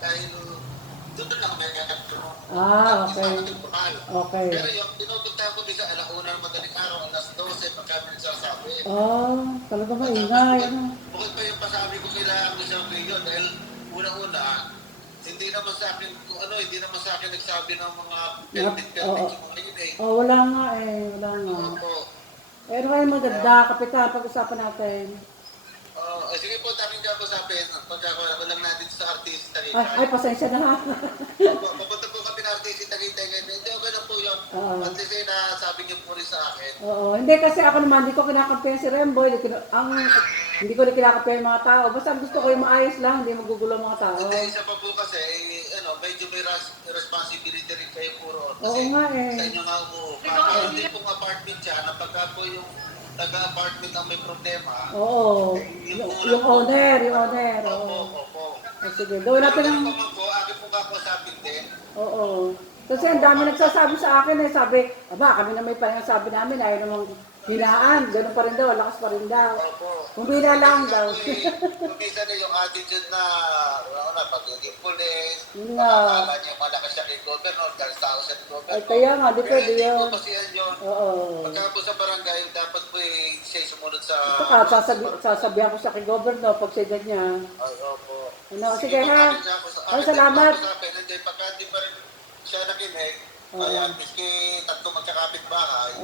dahil doon lang kami nagkakaroon. Okay. Okay. Pero yung pinupunta ko din sa alauna ng madaling araw, alas 12, pag kami nagsasabi. Talaga maingay. Ano? Bukod pa yung pasabi ko kila Michelle Rio dahil unang-una, hindi naman sa akin, hindi naman sa akin nagsabi ng mga pelmet yung mga yun eh. Wala nga eh. Wala nga. Opo. Ano kayo maganda, kapitan, pag-usapan natin. Sige po, tanging ka po sabi, pagkakawa lang natin sa artista rin. Ay, pasensya na. Papunta po kami ng artista Tagaytay ngayon. Hindi, okay lang po yun. At least nasabi niyo po rin sa akin. Hindi kasi ako naman, hindi ko kinakampihan si Rembo, hindi ko na kinakampihan yung mga tao. Basta gusto ko yung maayos lang, hindi magugulo ang mga tao. Hindi, isa pa po kasi, medyo may responsibility rin kayo puro. Oo nga eh. Sa inyo nga umuupa. Hindi pong apartment siya, na pagka po yung taga-apartment ang may problema. Oo. Yung owner. Opo. Sige, gawin natin ang... Akin po kakusapin din. Oo. Kasi ang dami nagsasabi sa akin eh, sabi, kami na may pahinga sabi namin, ayaw namang hinaan, gano'n pa rin daw, lakas pa rin daw. Opo. Kung hina lang daw. Minsan yung attitude na, pagiging pulis, Nga. makakala niya malakas siya kay governor, dahil tao siya kay governor. Ay, kaya nga, di pwede Hindi yun. po kasi yan yun. Oo. Pagka po sa barangay, dapat po siya sumunod sa... Saka sasabihan ko siya kay governor pag siya ganyan. Ay, opo. Sige ha. Ay, salamat. Pagka di pa rin siya nakinig, ayan, miski tatlo magkakapit bahay,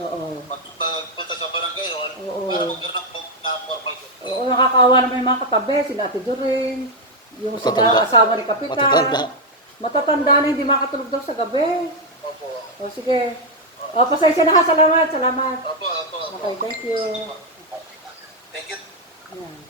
magpunta sa barangay hall, para magkaroon na formal yun. Oo, nakakaawa naman yung mga katabi, sila Ate Doreen, yung sila asawa ni Kapitan. Matatanda na, hindi makatulog daw sa gabi. Opo. Sige. Pasensya na ha, salamat. Opo. Okay, thank you. Thank you. Yan.